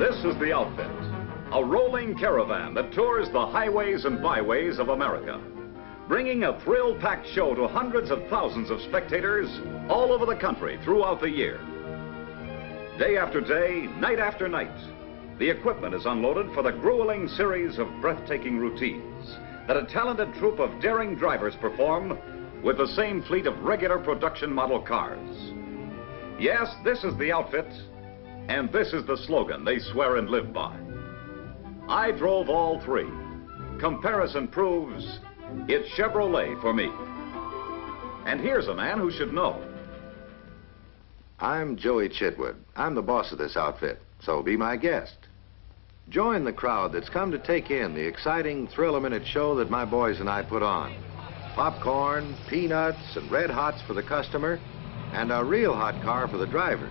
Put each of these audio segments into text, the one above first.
This is the outfit, a rolling caravan that tours the highways and byways of America, bringing a thrill-packed show to hundreds of thousands of spectators all over the country throughout the year. Day after day, night after night, the equipment is unloaded for the grueling series of breathtaking routines that a talented troupe of daring drivers perform with the same fleet of regular production model cars. Yes, this is the outfit, and this is the slogan they swear and live by. I drove all three. Comparison proves it's Chevrolet for me. And here's a man who should know. I'm Joey Chitwood. I'm the boss of this outfit, so be my guest. Join the crowd that's come to take in the exciting thrill-a-minute show that my boys and I put on. Popcorn, peanuts, and red hots for the customer, and a real hot car for the drivers.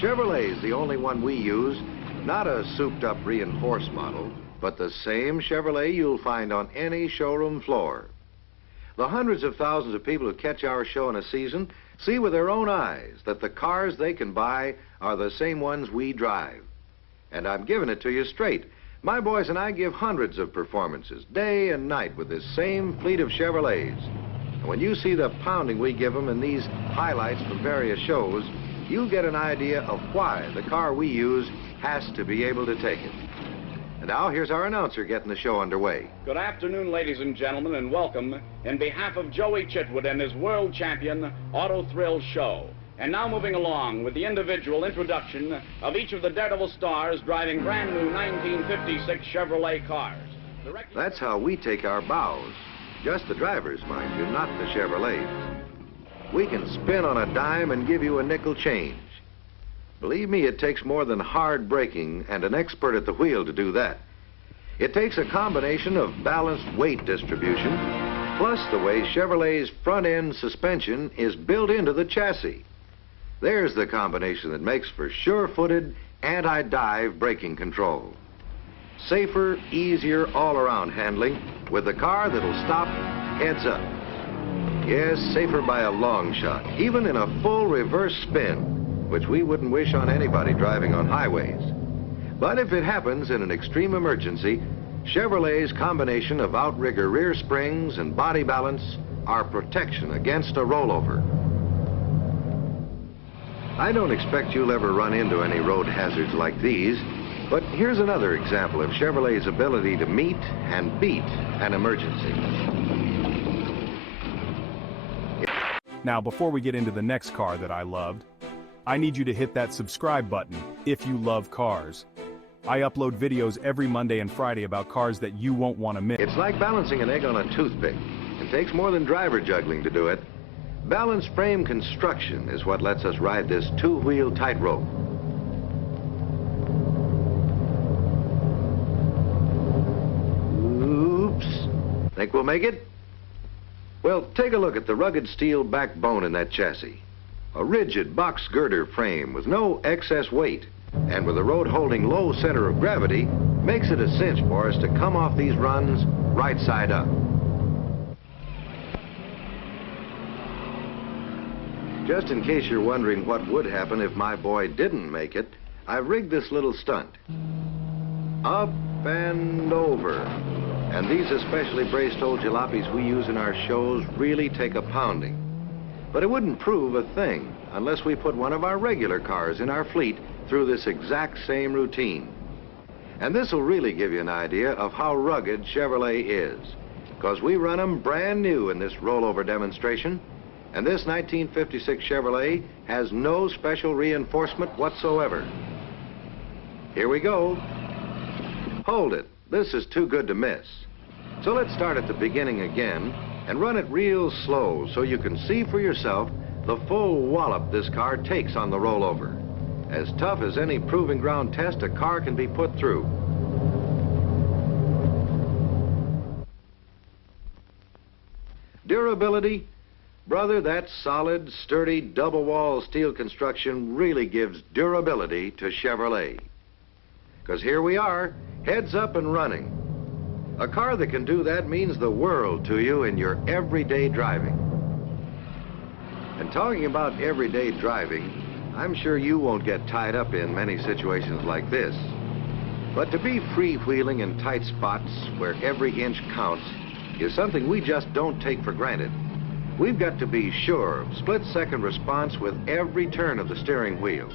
Chevrolet's the only one we use, not a souped-up reinforced model, but the same Chevrolet you'll find on any showroom floor. The hundreds of thousands of people who catch our show in a season see with their own eyes that the cars they can buy are the same ones we drive. And I'm giving it to you straight. My boys and I give hundreds of performances, day and night, with this same fleet of Chevrolets. And when you see the pounding we give them in these highlights from various shows, you'll get an idea of why the car we use has to be able to take it. And now, here's our announcer getting the show underway. Good afternoon, ladies and gentlemen, and welcome in behalf of Joey Chitwood and his world champion Auto Thrill Show. And now moving along with the individual introduction of each of the Daredevil stars driving brand new 1956 Chevrolet cars. That's how we take our bows. Just the drivers, mind you, not the Chevrolets. We can spin on a dime and give you a nickel change. Believe me, it takes more than hard braking and an expert at the wheel to do that. It takes a combination of balanced weight distribution, plus the way Chevrolet's front-end suspension is built into the chassis. There's the combination that makes for sure-footed, anti-dive braking control. Safer, easier all-around handling with a car that'll stop heads up. Yes, safer by a long shot, even in a full reverse spin, which we wouldn't wish on anybody driving on highways. But if it happens in an extreme emergency, Chevrolet's combination of outrigger rear springs and body balance are protection against a rollover. I don't expect you'll ever run into any road hazards like these, but here's another example of Chevrolet's ability to meet and beat an emergency. Now, before we get into the next car that I loved, I need you to hit that subscribe button if you love cars. I upload videos every Monday and Friday about cars that you won't want to miss. It's like balancing an egg on a toothpick. It takes more than driver juggling to do it. Balanced frame construction is what lets us ride this two-wheel tightrope. Oops. Think we'll make it? Well, take a look at the rugged steel backbone in that chassis. A rigid box girder frame with no excess weight, and with the road holding low center of gravity, makes it a cinch for us to come off these runs right side up. Just in case you're wondering what would happen if my boy didn't make it, I've rigged this little stunt. Up and over. And these especially braced old jalopies we use in our shows really take a pounding. But it wouldn't prove a thing unless we put one of our regular cars in our fleet through this exact same routine. And this will really give you an idea of how rugged Chevrolet is, because we run them brand new in this rollover demonstration. And this 1956 Chevrolet has no special reinforcement whatsoever. Here we go. Hold it. This is too good to miss. So let's start at the beginning again and run it real slow so you can see for yourself the full wallop this car takes on the rollover. As tough as any proving ground test a car can be put through. Durability? Brother, that solid, sturdy, double-wall steel construction really gives durability to Chevrolet. Because here we are, heads up and running. A car that can do that means the world to you in your everyday driving. And talking about everyday driving, I'm sure you won't get tied up in many situations like this. But to be freewheeling in tight spots where every inch counts is something we just don't take for granted. We've got to be sure of split-second response with every turn of the steering wheel.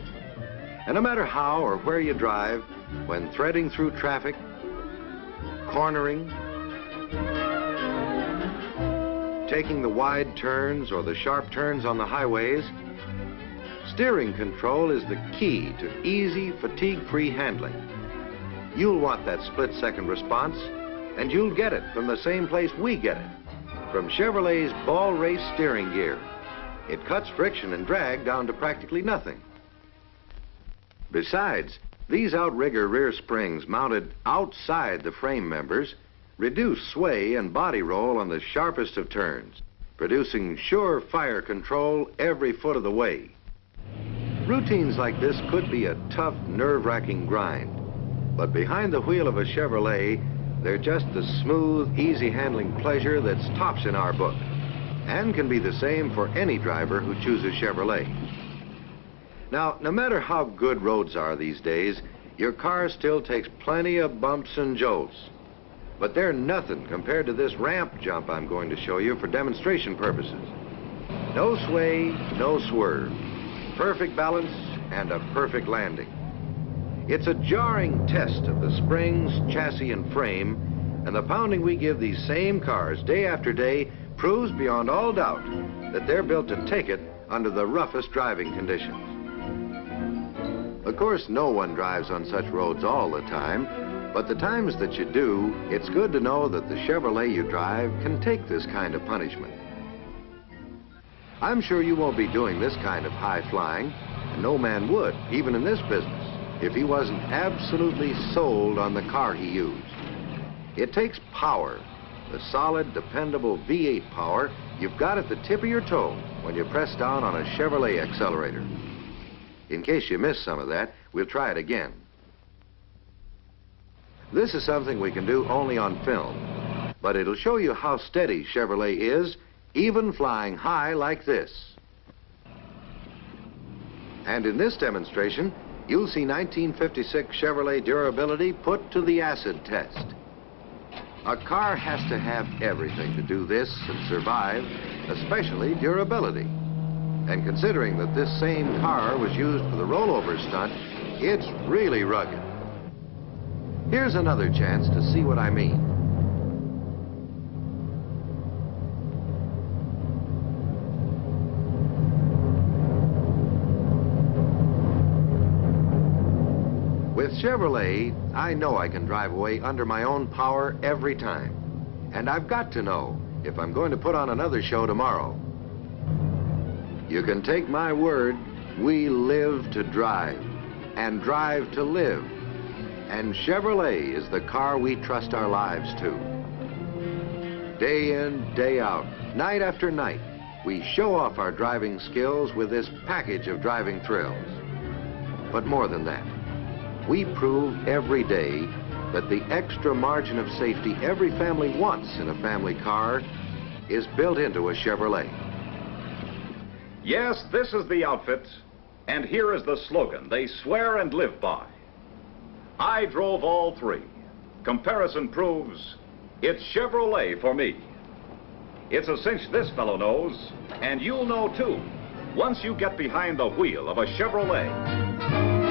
And no matter how or where you drive, when threading through traffic, cornering, taking the wide turns or the sharp turns on the highways, steering control is the key to easy, fatigue-free handling. You'll want that split-second response, and you'll get it from the same place we get it, from Chevrolet's Ball Race steering gear. It cuts friction and drag down to practically nothing. Besides, these outrigger rear springs mounted outside the frame members reduce sway and body roll on the sharpest of turns, producing sure fire control every foot of the way. Routines like this could be a tough, nerve-wracking grind, but behind the wheel of a Chevrolet, they're just the smooth, easy-handling pleasure that's tops in our book, and can be the same for any driver who chooses Chevrolet. Now, no matter how good roads are these days, your car still takes plenty of bumps and jolts. But they're nothing compared to this ramp jump I'm going to show you for demonstration purposes. No sway, no swerve. Perfect balance and a perfect landing. It's a jarring test of the springs, chassis, and frame, and the pounding we give these same cars day after day proves beyond all doubt that they're built to take it under the roughest driving conditions. Of course, no one drives on such roads all the time, but the times that you do, it's good to know that the Chevrolet you drive can take this kind of punishment. I'm sure you won't be doing this kind of high flying, and no man would, even in this business, if he wasn't absolutely sold on the car he used. It takes power, the solid, dependable V8 power you've got at the tip of your toe when you press down on a Chevrolet accelerator. In case you missed some of that, we'll try it again. This is something we can do only on film, but it'll show you how steady Chevrolet is, even flying high like this. And in this demonstration, you'll see 1956 Chevrolet durability put to the acid test. A car has to have everything to do this and survive, especially durability. And considering that this same car was used for the rollover stunt, it's really rugged. Here's another chance to see what I mean. With Chevrolet, I know I can drive away under my own power every time. And I've got to know if I'm going to put on another show tomorrow. You can take my word, we live to drive, and drive to live. And Chevrolet is the car we trust our lives to. Day in, day out, night after night, we show off our driving skills with this package of driving thrills. But more than that, we prove every day that the extra margin of safety every family wants in a family car is built into a Chevrolet. Yes, this is the outfit, and here is the slogan they swear and live by. I drove all three. Comparison proves it's Chevrolet for me. It's a cinch this fellow knows, and you'll know too, once you get behind the wheel of a Chevrolet.